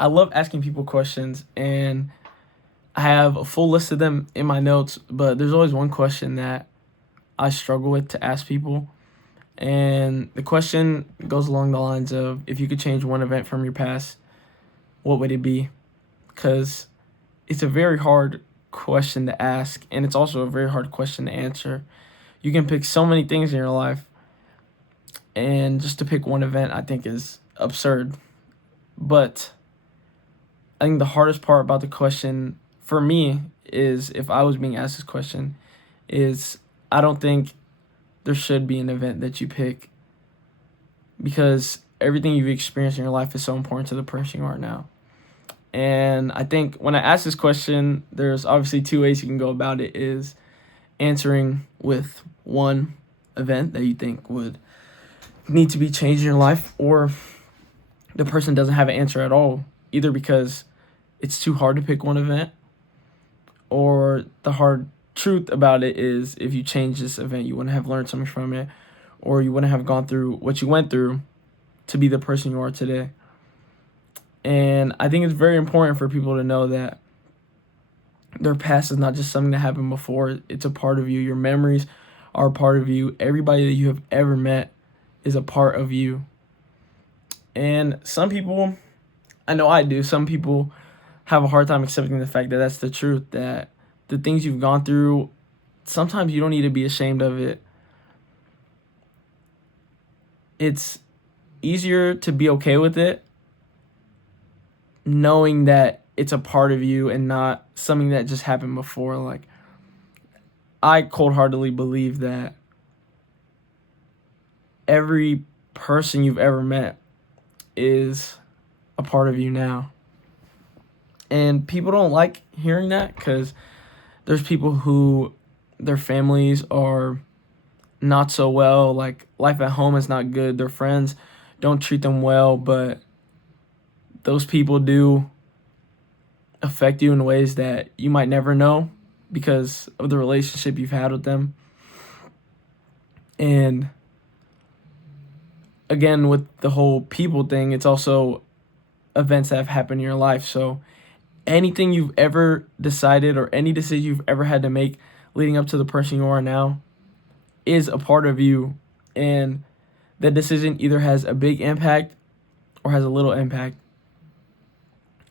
I love asking people questions, and I have a full list of them in my notes, but there's always one question that I struggle with to ask people. And the question goes along the lines of, if you could change one event from your past, what would it be? Because it's a very hard question to ask, and it's also a very hard question to answer. You can pick so many things in your life, and just to pick one event, I think, is absurd. But I think the hardest part about the question for me is, if I was being asked this question, is I don't think there should be an event that you pick, because everything you've experienced in your life is so important to the person you are now. And I think when I ask this question, there's obviously two ways you can go about it, is answering with one event that you think would need to be changed in your life, or the person doesn't have an answer at all, either because it's too hard to pick one event, or the hard truth about it is, if you change this event, you wouldn't have learned something from it, or you wouldn't have gone through what you went through to be the person you are today. And I think it's very important for people to know that their past is not just something that happened before, it's a part of you. Your memories are a part of you. Everybody that you have ever met is a part of you. And some people, I know I do, some people have a hard time accepting the fact that that's the truth, that the things you've gone through, sometimes you don't need to be ashamed of it. It's easier to be okay with it, knowing that it's a part of you and not something that just happened before. Like, I cold-heartedly believe that every person you've ever met is a part of you now. And people don't like hearing that, because there's people who their families are not so well, like life at home is not good, their friends don't treat them well, but those people do affect you in ways that you might never know because of the relationship you've had with them. And again, with the whole people thing, it's also events that have happened in your life. So anything you've ever decided, or any decision you've ever had to make leading up to the person you are now, is a part of you. And that decision either has a big impact or has a little impact.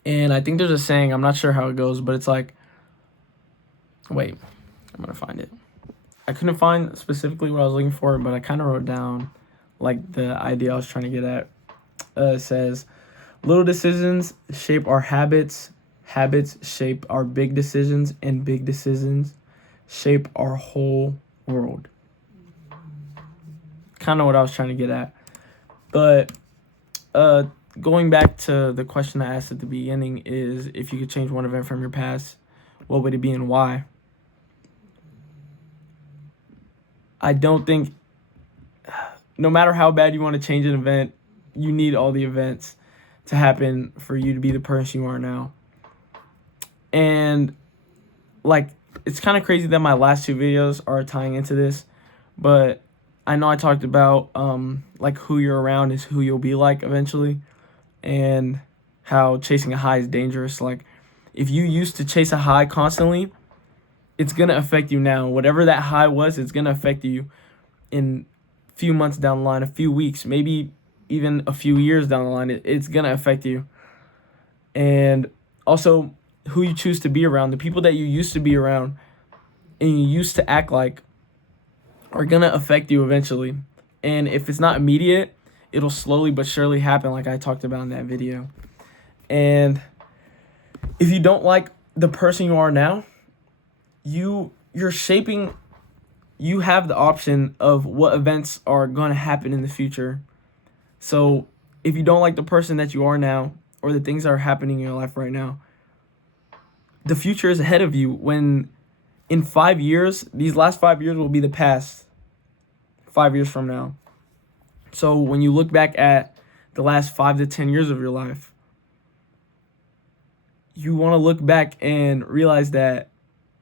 And I think there's a saying, I'm not sure how it goes, but it's like, wait, I'm going to find it. I couldn't find specifically what I was looking for, but I kind of wrote down like the idea I was trying to get at. It says, little decisions shape our habits, habits shape our big decisions, and big decisions shape our whole world. Kind of what I was trying to get at. But going back to the question I asked at the beginning, is, if you could change one event from your past, what would it be and why? I don't think, no matter how bad you want to change an event, you need all the events to happen for you to be the person you are now. And like, it's kind of crazy that my last two videos are tying into this, but I know I talked about like, who you're around is who you'll be like eventually, and how chasing a high is dangerous. Like, if you used to chase a high constantly, it's going to affect you now. Whatever that high was, it's going to affect you in a few months down the line, a few weeks, maybe even a few years down the line. It's going to affect you. And also, who you choose to be around, the people that you used to be around and you used to act like, are going to affect you eventually. And if it's not immediate, it'll slowly but surely happen, like I talked about in that video. And if you don't like the person you are now, you're shaping, you have the option of what events are going to happen in the future. So if you don't like the person that you are now, or the things that are happening in your life right now, the future is ahead of you. When in 5 years, these last 5 years will be the past 5 years from now. So when you look back at the last 5 to 10 years of your life, you want to look back and realize that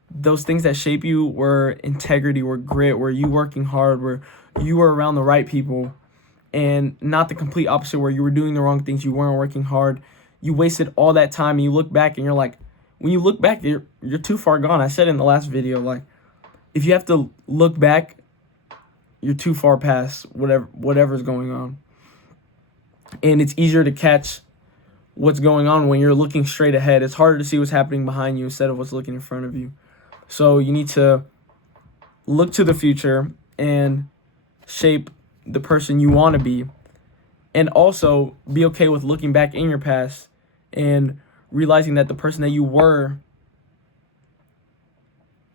those things that shape you were integrity, were grit, were you working hard, were you were around the right people, and not the complete opposite, where you were doing the wrong things, you weren't working hard, you wasted all that time and you look back and you're like, when you look back, you're too far gone. I said in the last video, like, if you have to look back, you're too far past whatever's going on. And it's easier to catch what's going on when you're looking straight ahead. It's harder to see what's happening behind you instead of what's looking in front of you. So you need to look to the future and shape the person you want to be. And also be okay with looking back in your past and realizing that the person that you were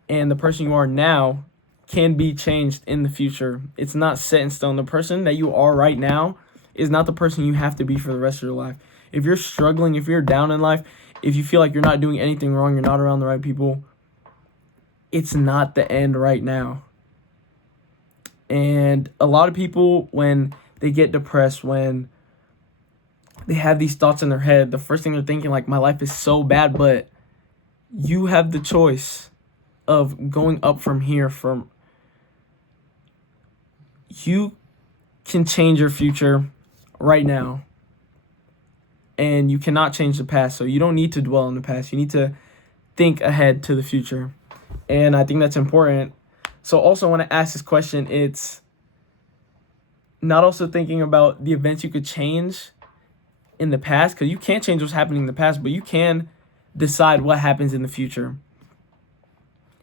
and the person you are now can be changed in the future. It's not set in stone. The person that you are right now is not the person you have to be for the rest of your life. If you're struggling, if you're down in life, if you feel like you're not doing anything wrong, you're not around the right people, it's not the end right now. And a lot of people, when they get depressed, when they have these thoughts in their head, the first thing they're thinking, like, my life is so bad, but you have the choice of going up from here. You can change your future right now, and you cannot change the past. So you don't need to dwell on the past. You need to think ahead to the future, and I think that's important. So also, when I ask this question, it's not also thinking about the events you could change in the past, because you can't change what's happening in the past, but you can decide what happens in the future.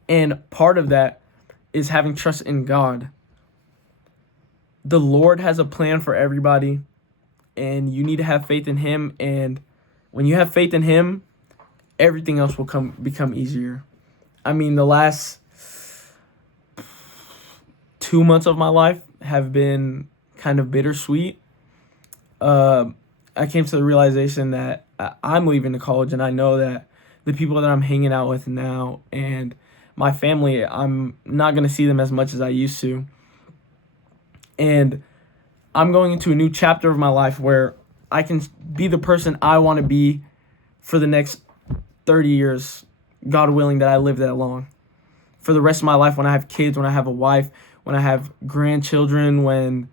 And part of that is having trust in God. The Lord has a plan for everybody, and you need to have faith in Him. And when you have faith in Him, everything else will become easier. I mean, the last 2 months of my life have been kind of bittersweet. I came to the realization that I'm leaving the college, and I know that the people that I'm hanging out with now and my family, I'm not going to see them as much as I used to. And I'm going into a new chapter of my life where I can be the person I want to be for the next 30 years, God willing that I live that long. For the rest of my life, when I have kids, when I have a wife, when I have grandchildren,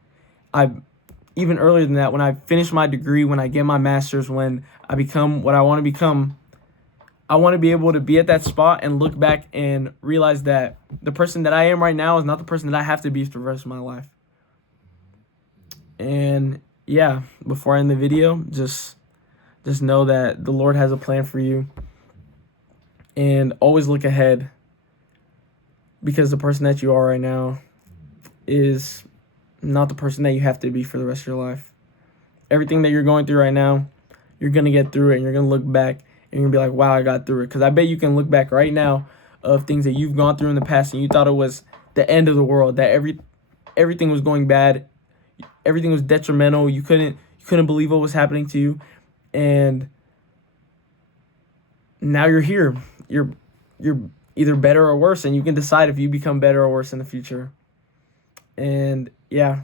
even earlier than that, when I finish my degree, when I get my master's, when I become what I want to become, I want to be able to be at that spot and look back and realize that the person that I am right now is not the person that I have to be for the rest of my life. And yeah, before I end the video, just know that the Lord has a plan for you, and always look ahead, because the person that you are right now is not the person that you have to be for the rest of your life. Everything that you're going through right now, you're going to get through it, and you're going to look back and you're going to be like, wow, I got through it. Because I bet you can look back right now of things that you've gone through in the past and you thought it was the end of the world, that everything was going bad, everything was detrimental, you couldn't believe what was happening to you, and now you're here. You're either better or worse, and you can decide if you become better or worse in the future. And yeah,